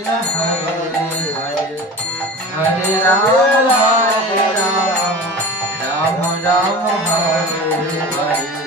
Krishna Hare Hare Hare Rama Rama Rama Hare Hare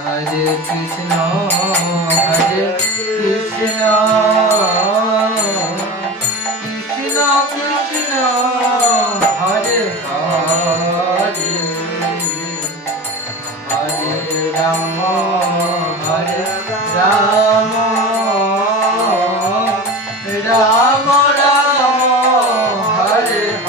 Hare Krishna Hare Krishna Krishna Krishna Hare Hare Hare Rama Rama Rama Hare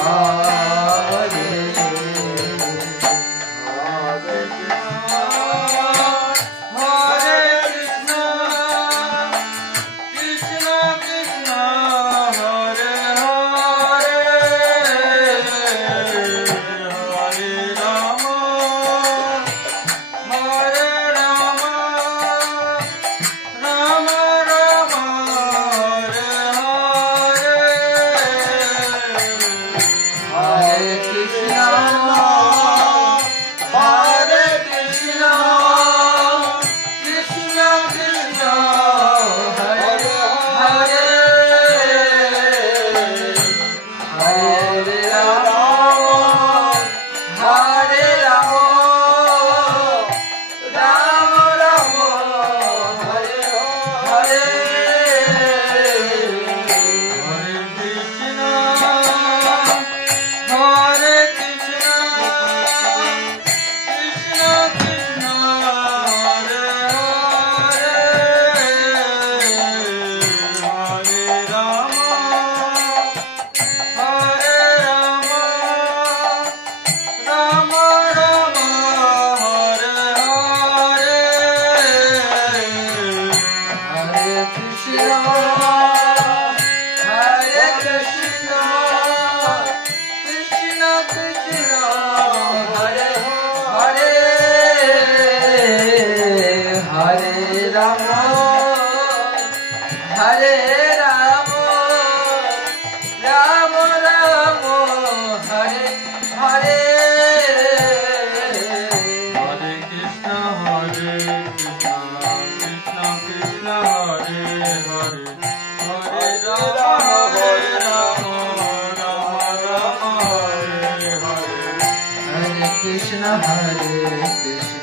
Krishna Hare Krishna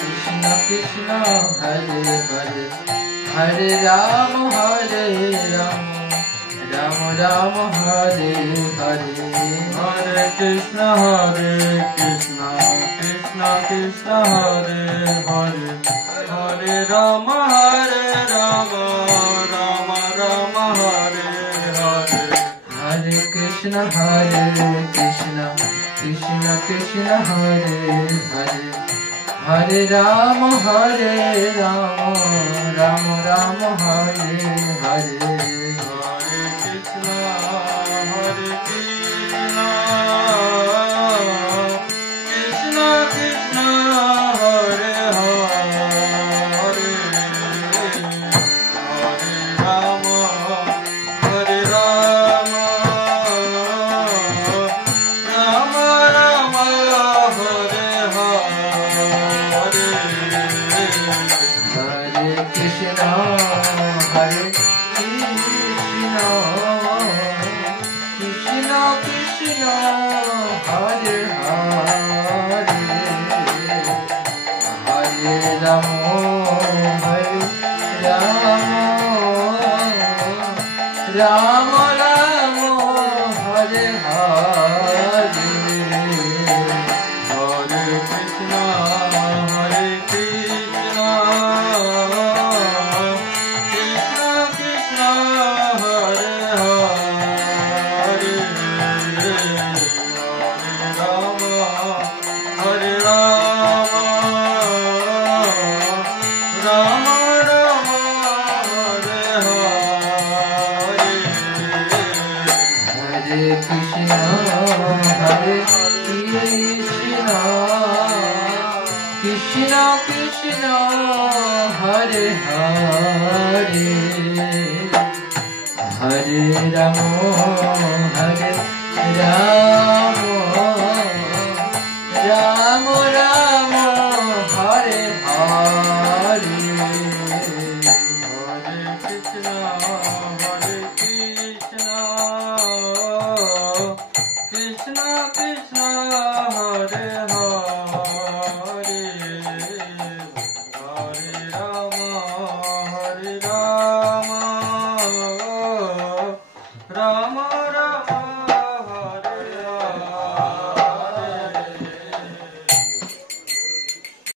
Krishna Krishna Hare Hare Hare Rama Rama Rama Hare Hare Hare Krishna Krishna Krishna Hare Hare Hare Rama Rama Rama Hare Hare Hare Krishna Krishna Krishna Krishna Hare Hare Hare Rama Rama Rama Hare Hare Hare Krishna Krishna Krishna Hare Hare Hare Rama Rama Rama Hare Hare Ram Ram Hare Hare Hare Krishna Hare Krishna Krishna Krishna Hare Hare Hare Rama Rama Rama Hare Hare Hare Krishna Hare Krishna Krishna Krishna Hare Hare Hare Rama Hare Rama